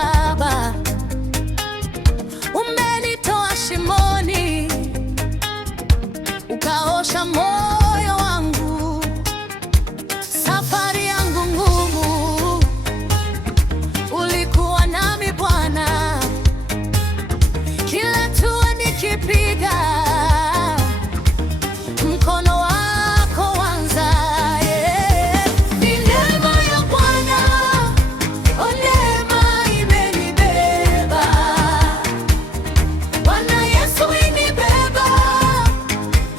Baba, umenitoa shimoni, ukaosha moyo wangu. Safari yangu ngumu, ulikuwa nami Bwana, kila hatua nikipiga, mkono wako wanza. Ni neema ya Bwana, oh, neema imenibeba. Bwana Yesu inibeba,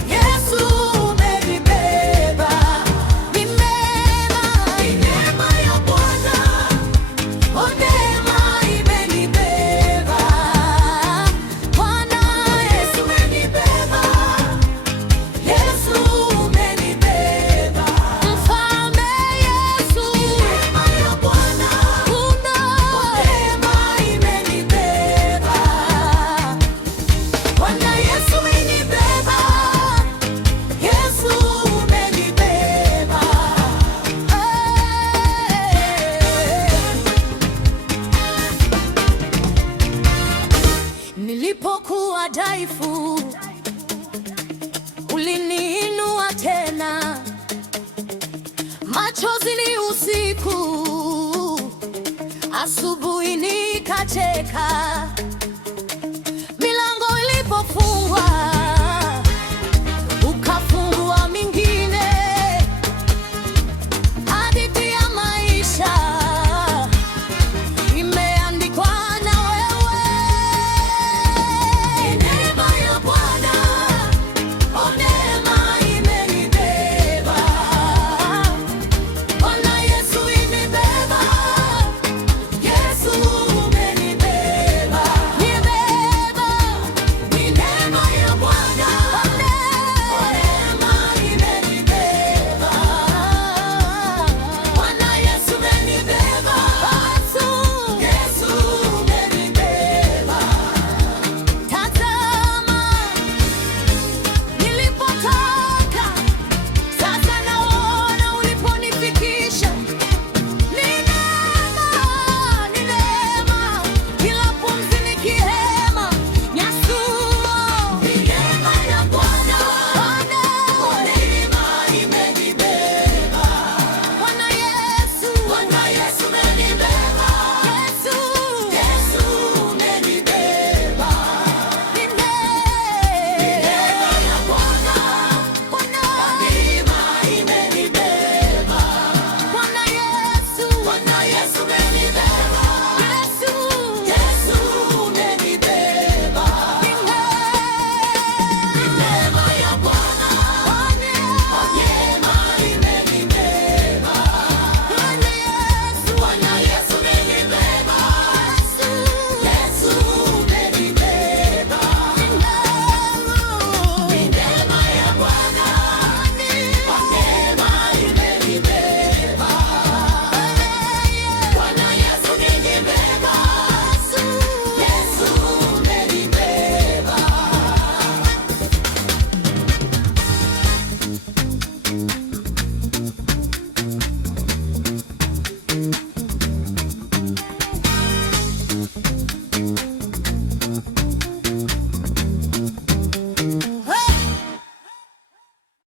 Yesu umenibeba. Ni neema ya Bwana, oh, neema imenibeba. Bwana Yesu umenibeba, Yesu umenibeba. Mfalme Yesu, neema ya Bwana, neema imenibeba. Bwana Yesu umenibeba, Yesu umenibeba. Nilipokuwa dhaifu, uliniinua tena. Machozi ni usiku, asubuhi nikacheka.